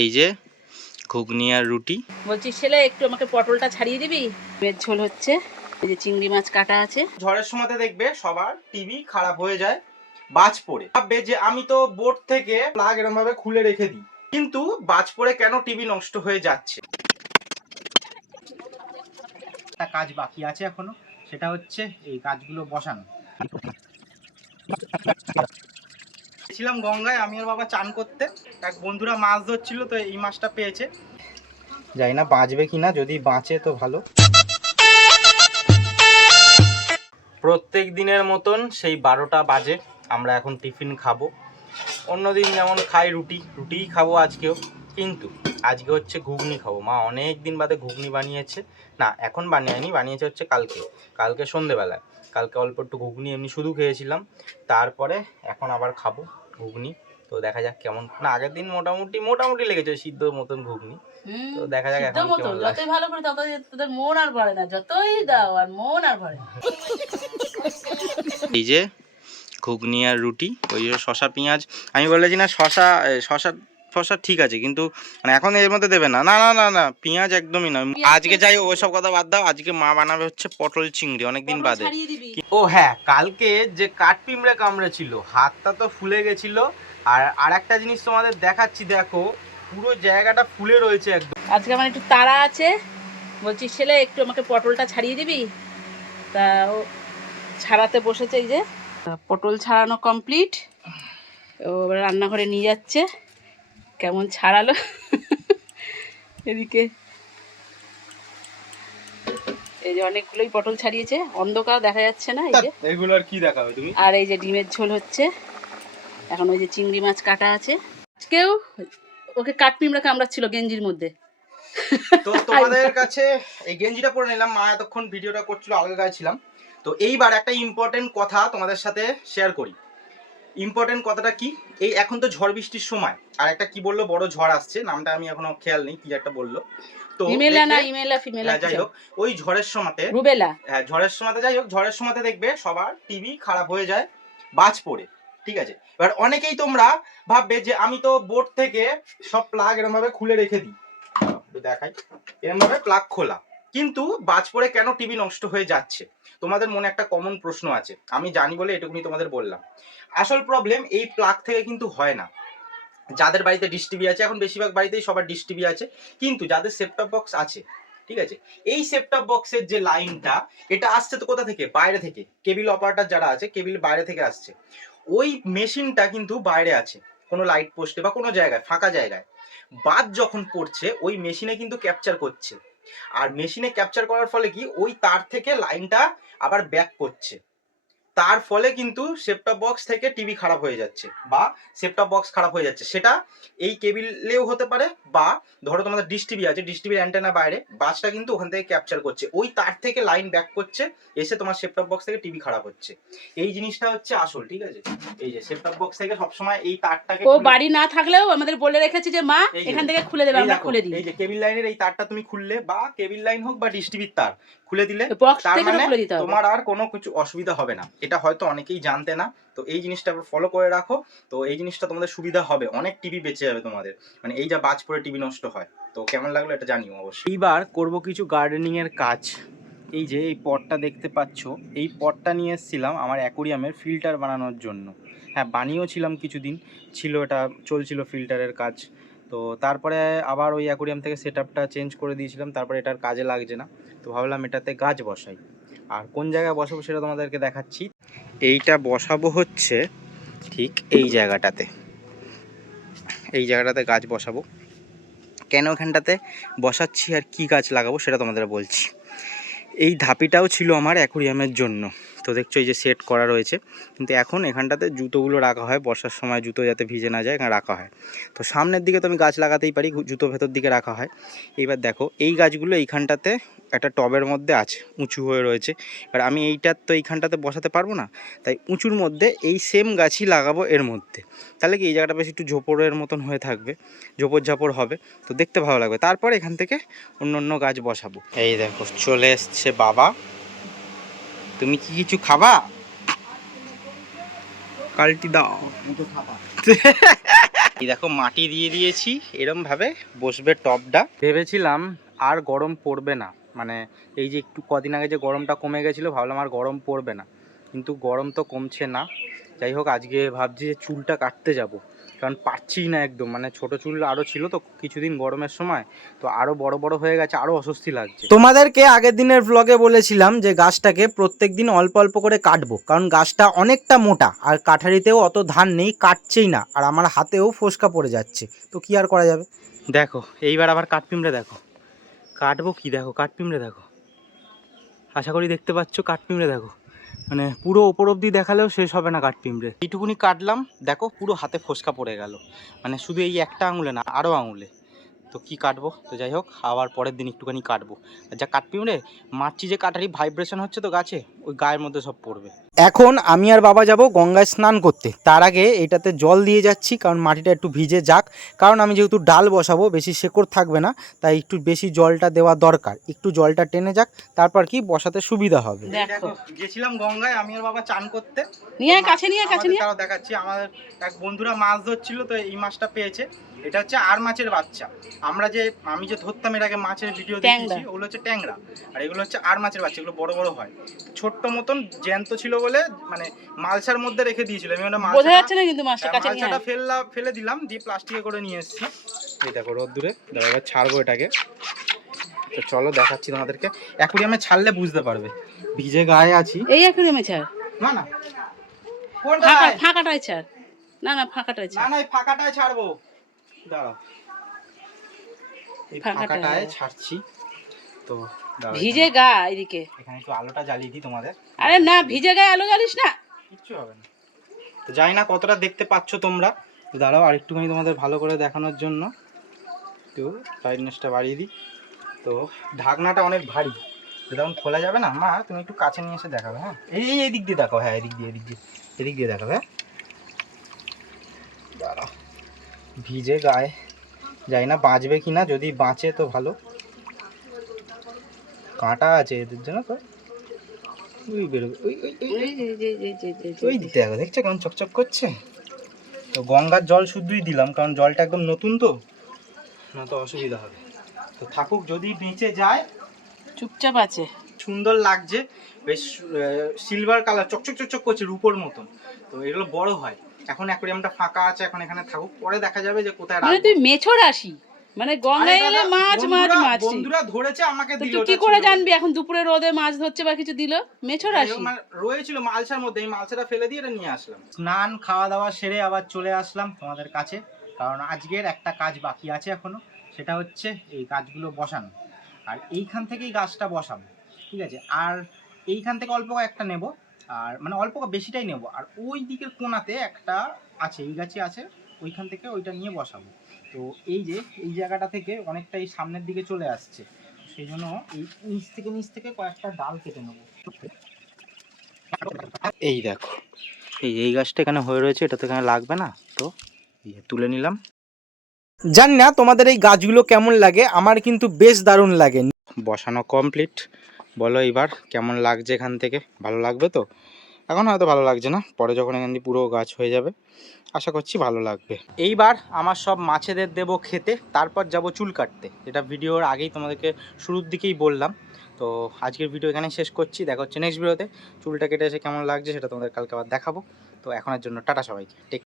এই যে ঘুগনি আর রুটি। বলছি ছেলে একটু আমাকে পটলটা ছাড়িয়ে দিবি, বেশ ঝোল হচ্ছে। এই যে চিংড়ি মাছ কাটা আছে। ঝড়ের সময়তে দেখবে সবার টিভি খারাপ হয়ে যায় বাজ পড়ে, ভাববে যে আমি তো বোর্ড থেকে প্লাগ এরকম ভাবে খুলে রেখে দিই, কিন্তু বাজ পড়ে কেন টিভি নষ্ট হয়ে যাচ্ছে। একটা কাজ বাকি আছে এখনো, সেটা হচ্ছে এই কাজগুলো বসানো। ছিলাম গঙ্গায় আমি আর বাবা চান করতে, এক বন্ধুরা মাছ ধরছিল, তো এই মাছটা পেয়েছে। জানি না বাঁচবে কিনা, যদি বাঁচে তো ভালো। প্রত্যেক দিনের মতন সেই 12টা বাজে, আমরা এখন টিফিন খাবো। অন্যদিন যেমন খাই রুটিই খাবো আজকেও, কিন্তু আজকে হচ্ছে ঘুগনি খাবো। মা অনেক দিন বাদে ঘুগনি বানিয়েছে, না এখন বানিয়েছে হচ্ছে কালকে সন্ধেবেলায়। কালকে অল্প একটু ঘুগনি এমনি শুধু খেয়েছিলাম, তারপরে এখন আবার খাবো ঘুগনি। তো দেখা যাক কেমন, না আগের দিন মোটামুটি লেগেছে সিদ্ধ মতন ঘুগনি। তো দেখা যাক এখন কেমন লাগে। যতই ভালো করে ততই তোদের মন আর ভরে না, যতই দাও আর মন আর ভরে না। এই যে ঘুগনি আর রুটি, ওই শশা পেঁয়াজ আমি বলেছি না, শশা ঠিক আছে, কিন্তু মানে এখন এর মধ্যে দেবে না, না না না না পেঁয়াজ একদমই না। আজকে যাই ওসব কথা বাদ দাও, আজকে মা বানাবে হচ্ছে পটল চিংড়ি অনেকদিন বাদে। ও হ্যাঁ, কালকে যে কাঠপিমড়ে কামড়েছিল, হাতটা তো ফুলে গেছিল। আর একটা জিনিস তোমাদের দেখাচ্ছি, দেখো পুরো জায়গাটা ফুলে রয়েছে একদম। আজকে আমার একটু তাড়া আছে, বলছি ছেলে একটু আমাকে পটলটা ছাড়িয়ে দিবি। তা ও ছাড়াতে বসেছে। এই যে পটল ছাড়ানো কমপ্লিট, ও এবার রান্নাঘরে নিয়ে যাচ্ছে। কেমন ছাড়ালো এদিকে এই যে অনেকগুলোই পটল ছাড়িয়েছে, অন্ধকার দেখা যাচ্ছে না। এই যে এগুলো আর কি দেখাবে তুমি। আর এই যে ডিমের ঝোল হচ্ছে এখন। ওই যে চিংড়ি মাছ কাটা আছে। আজকেও ওকে কাঠপিমড়া কামড়াচ্ছিল গেঞ্জির মধ্যে। তো তোমাদের কাছে এই গেঞ্জিটা পরে নিলাম, মা এতক্ষণ ভিডিওটা করছিল, আগে গায়ে ছিলাম। তো এইবার একটা ইম্পর্টেন্ট কথা তোমাদের সাথে শেয়ার করি। ইম্পর্টেন্ট কথাটা কি, এই এখন তো ঝড় বৃষ্টির সময়, আর একটা কি বললো বড় ঝড় আসছে, নামটা আমি এখনো খেয়াল নেই, কি একটা বললো। তো যাই হোক, ওই ঝড়ের সময়তে হ্যাঁ ঝড়ের সময়তে যাই হোক, ঝড়ের সময়তে দেখবে সবার টিভি খারাপ হয়ে যায় বাজ পড়ে, ঠিক আছে। এবার অনেকেই তোমরা ভাববে যে আমি তো বোর্ড থেকে সব প্লাগ এরকম ভাবে খুলে রেখে দিই, দেখাই এরকম ভাবে প্লাগ খোলা, কিন্তু বাজ পড়ে কেন টিভি নষ্ট হয়ে যাচ্ছে। তোমাদের মনে একটা কমন প্রশ্ন আছে, আমি জানি বলে এটুকুনি তোমাদের বললাম। আসল প্রবলেম এই প্লাগ থেকে কিন্তু হয় না। যাদের বাড়িতে ডিশ টিভি আছে, এখন বেশিরভাগ বাড়িতেই সবার ডিশ টিভি আছে, কিন্তু যাদের সেটটপ বক্স আছে, ঠিক আছে, এই সেটটপ বক্সের যে লাইনটা, এটা আসছে তো কোথা থেকে, বাইরে থেকে। কেবিল অপারেটর যারা আছে, কেবিল বাইরে থেকে আসছে। ওই মেশিনটা কিন্তু বাইরে আছে কোনো লাইট পোস্টে বা কোনো জায়গায়, ফাঁকা জায়গায়। বাদ যখন পড়ছে ওই মেশিনে কিন্তু ক্যাপচার করছে, আর মেশিনে ক্যাপচার করার ফলে কি, ওই তার থেকে লাইনটা আবার ব্যাক করছে। তার ফলে কিন্তু সেটটপ বক্স থেকে টিভি খারাপ হয়ে যাচ্ছে, বা সেটটপ বক্স খারাপ হয়ে যাচ্ছে। সেটা এই কেবিলেও হতে পারে, বা ধরো তোমাদের ডিশ টিভি আছে, ডিশ টিভির অ্যান্টেনা বাইরে, বাসটা কিন্তু ওখান থেকে ক্যাপচার করছে, ওই তার থেকে লাইন ব্যাক করছে, এসে তোমার সেটটপ বক্স থেকে টিভি খারাপ হচ্ছে। এই জিনিসটা হচ্ছে আসল, ঠিক আছে। এই যে সেটটপ বক্স থেকে সবসময় এই তারটাকে, ও বাড়ি না থাকলেও আমাদের বলে রেখেছে যে মা এখান থেকে খুলে দেবে, আমরা খুলে দিই। এই যে কেবিল লাইনের এই তারটা তুমি খুললে, বা কেবিল লাইন হোক বা ডিশ টিভির তার খুলে দিলে, তার মানে তোমার আর কোনো কিছু অসুবিধা হবে না। এটা হয়তো অনেকেই জানতে না, তো এই জিনিসটা ফলো করে রাখো। তো এই জিনিসটা তোমাদের সুবিধা হবে, অনেক টিভি বেঁচে যাবে তোমাদের, মানে এই যা বাজ পড়ে টিভি নষ্ট হয়। তো কেমন লাগলো এটা জানিও অবশ্যই। এইবার করব কিছু গার্ডেনিং এর কাজ। এই যে এই পটটা দেখতে পাচ্ছ, এই পটটা নিয়ে এসেছিলাম আমার অ্যাকোরিয়ামের ফিল্টার বানানোর জন্য। হ্যাঁ বানিয়েও ছিলাম, কিছুদিন ছিল, এটা চলছিল ফিল্টারের কাজ। তো তারপরে আবার ওই অ্যাকোরিয়াম থেকে সেটআপটা চেঞ্জ করে দিয়েছিলাম, তারপরে এটার কাজে লাগছে না, তো ভাবলাম এটাতে গাছ বসাই। আর কোন জায়গায় বসাবো সেটা তোমাদেরকে দেখাচ্ছি। এইটা বসাবো হচ্ছে ঠিক এই জায়গাটাতে, এই জায়গাটাতে গাছ বসাবো। কেন এখানটাতে বসাচ্ছি আর কি গাছ লাগাবো সেটা তোমাদের বলছি। এই ধাপিটাও ছিল আমার অ্যাকোরিয়ামের জন্য, তো দেখছো এই যে সেট করা রয়েছে, কিন্তু এখন এখানটাতে জুতোগুলো রাখা হয়, বর্ষার সময় জুতো যাতে ভিজে না যায় এখানে রাখা হয়। তো সামনের দিকে তো আমি গাছ লাগাতেই পারি, জুতো ভেতর দিকে রাখা হয়। এইবার দেখো এই গাছগুলো এইখানটাতে একটা টবের মধ্যে আছে, উঁচু হয়ে রয়েছে। এবার আমি এইটার তো এইখানটাতে বসাতে পারবো না, তাই উঁচুর মধ্যে এই সেম গাছই লাগাবো এর মধ্যে। তাহলে কি এই জায়গাটা বেশ একটু ঝোপড়ের মতন হয়ে থাকবে, ঝোপড় ঝাপড় হবে, তো দেখতে ভালো লাগবে। তারপর এখান থেকে অন্য অন্য গাছ বসাবো। এই দেখো চলে এসছে বাবা, তুমি কি কিছু খাবা? কালটি দাও। এই দেখো মাটি দিয়ে দিয়েছি, এরমভাবে বসবে টবটা। ভেবেছিলাম আর গরম পড়বে না, মানে এই যে একটু কদিন আগে যে গরমটা কমে গেছিলো, ভাবলাম আর গরম পড়বে না, কিন্তু গরম তো কমছে না। যাই হোক, আজকে ভাবছি যে চুলটা কাটতে যাব, কারণ পারছি না একদম, মানে ছোট চুল আরও ছিল তো কিছুদিন গরমের সময়, তো আরও বড় বড় হয়ে গেছে, আরও অস্বস্তি লাগছে। তোমাদেরকে আগের দিনের ব্লগে বলেছিলাম যে গাছটাকে প্রত্যেক দিন অল্প অল্প করে কাটবো, কারণ গাছটা অনেকটা মোটা, আর কাঠারিতেও অত ধান নেই, কাটছেই না, আর আমার হাতেও ফোসকা পড়ে যাচ্ছে, তো কি আর করা যাবে। দেখো এইবার আবার কাঠপিমড়ে দেখো, কাটবো কি দেখো, কাঠপিমড়ে দেখো, আশা করি দেখতে পাচ্ছ, কাঠপিমড়ে দেখো, মানে পুরো ওপর অবধি দেখালেও শেষ হবে না কাঠপিমড়ে। এইটুকুনি কাটলাম, দেখো পুরো হাতে ফোসকা পড়ে গেল, মানে শুধু এই একটা আঙুলে না, আরও আঙুলে। তো কি কাটবো, তো যাই হোক আবার পরের দিন একটুখানি কাটবো। আর যা কাঠপিমড়ে মারছি, যে কাটারি ভাইব্রেশন হচ্ছে তো গাছে, ওই গায়ের মধ্যে সব পড়বে। এখন আমি আর বাবা যাব গঙ্গায় স্নান করতে, তার আগে এটাতে জল দিয়ে যাচ্ছি, কারণ মাটিটা একটু ভিজে যাক, কারণ আমি যেহেতু ডাল বসাবো, বেশি শেকড় থাকবে না, তাই একটু বেশি জলটা দেওয়া দরকার, একটু জলটা টেনে যাক, তারপর কি বসাতে সুবিধা হবে। দেখো গেছিলাম গঙ্গায় আমি আর বাবা চান করতে, নিয়ে কাছে নিয়ে তারাও দেখাচ্ছি, আমাদের এক বন্ধুরা মাছ ধরছিল, তো এই মাছটা পেয়েছে, এটা হচ্ছে আর মাছের বাচ্চা। আমি যে ধরতাম এর আগে মাছের ভিডিও দেখেছি, ওগুলো হচ্ছে ট্যাংরা, আর এগুলো হচ্ছে আর মাছের বাচ্চা, এগুলো বড় বড় হয়, ছোট্ট মতন জ্যান্ত ছিল বলে মানে মালসার মধ্যে রেখে দিয়েছিল, আমি ওটা মালসাটা ফেলে দিলাম, দিয়ে প্লাস্টিকে করে নিয়ে এসেছি। এই দেখো রোদ্দুরে, এবার ছাড়বো এটাকে, তো চলো দেখাচ্ছি তোমাদেরকে। অ্যাকুরিয়ামে ছাড়লে বুঝতে পারবে, ভিজে গায়ে আছি। এই অ্যাকুরিয়ামে ছাড় না না, ফাঁকাটাই ছাড়, না না ফাঁকাটাই ছাড়, না না ফাঁকাটায় ছাড়বো, দাঁড়াও এই ফাঁকাটায় ছাড়ছি। তো ভিজে গা এদিকে, এখানে একটু আলোটা জ্বালিয়ে দিই তোমাদের। আরে না, ভিজে গায়ে আলো জ্বালিস না, কিচ্ছু হবে না। তো জানি না কতটা দেখতে পাচ্ছ তোমরা, দাঁড়াও আর একটুখানি তোমাদের ভালো করে দেখানোর জন্য একটু ব্রাইটনেসটা বাড়িয়ে দিই। তো ঢাকনাটা অনেক ভারী, তখন খোলা যাবে না। মা তুমি একটু কাছে নিয়ে এসে দেখাবে, হ্যাঁ এই দিক দিয়ে দেখো, হ্যাঁ এদিক দিয়ে দেখাবে। দাঁড়াও, ভিজে গায়ে, জানি না বাঁচবে কি না, যদি বাঁচে তো ভালো, কাঁটা আছে এদের জন্য, তো ওই বেরোবে, ওই দেখো, দেখছো কেমন চকচক করছে। তো গঙ্গার জল শুদ্ধই দিলাম, কারণ জলটা একদম নতুন, তো না তো অসুবিধা হবে। তো থাকুক, যদি বেঁচে যায় চুপচাপ আছে, সুন্দর লাগছে, বেশ সিলভার কালার, চকচক করছে রূপোর মতন। তো এগুলো বড় হয়, এখন অ্যাকুরিয়ামটা ফাঁকা আছে, এখন এখানে থাকুক, পরে দেখা যাবে যে কোথায় রাখবো। মানে তুই মেছর আসি, মানে গঙ্গায় এলে মাছ, বন্ধুরা ধরেছে আমাকে দিল, তুই কি করে জানবি এখন দুপুরে রোদে মাছ ধরছে বা কিছু দিল? মেছর আসি রয়েছিল মালসার মধ্যে, এই মালসাটা ফেলে দিয়ে এটা নিয়ে আসলাম। স্নান খাওয়া দাওয়া সেরে আবার চলে আসলাম তোমাদের কাছে, কারণ আজকের একটা কাজ বাকি আছে এখনো, সেটা হচ্ছে এই গাছগুলো বসানো, আর এইখান থেকেই গাছটা বসাবো, ঠিক আছে। আর এইখান থেকে অল্প একটা নেব, আর মানে অল্প বেশিটাই নেব, আর ওই দিকের কোণাতে একটা আছে, এই গাছে আছে, ওইখান থেকে ওইটা নিয়ে বসাবো। তো এই যে এই জায়গাটা থেকে অনেকটাই সামনের দিকে চলে আসছে, সেই জন্য এই নিচ থেকে কয়েকটা ডাল কেটে নেব। এই দেখো এই গাছটা এখানে হয়ে রয়েছে, এটা তো এখানে লাগবে না, তো তুলে নিলাম। জানি না তোমাদের এই গাছগুলো কেমন লাগে, আমার কিন্তু বেশ দারুণ লাগে। বসানো কমপ্লিট, বলো এবার কেমন লাগছে এখান থেকে, ভালো লাগবে তো? এখন হয়তো ভালো লাগছে না, পরে যখন এখান দিয়ে পুরো গাছ হয়ে যাবে আশা করছি ভালো লাগবে। এইবার আমার সব মাছেদের দেবো খেতে, তারপর যাব চুল কাটতে, যেটা ভিডিওর আগেই তোমাদেরকে শুরুর দিকেই বললাম। তো আজকের ভিডিও এখানে শেষ করছি, দেখা হচ্ছে নেক্সট ভিডিওতে। চুলটা কেটে এসে কেমন লাগছে সেটা তোমাদের কালকে আবার দেখাবো। তো এখনের জন্য টাটা সবাইকে, টেক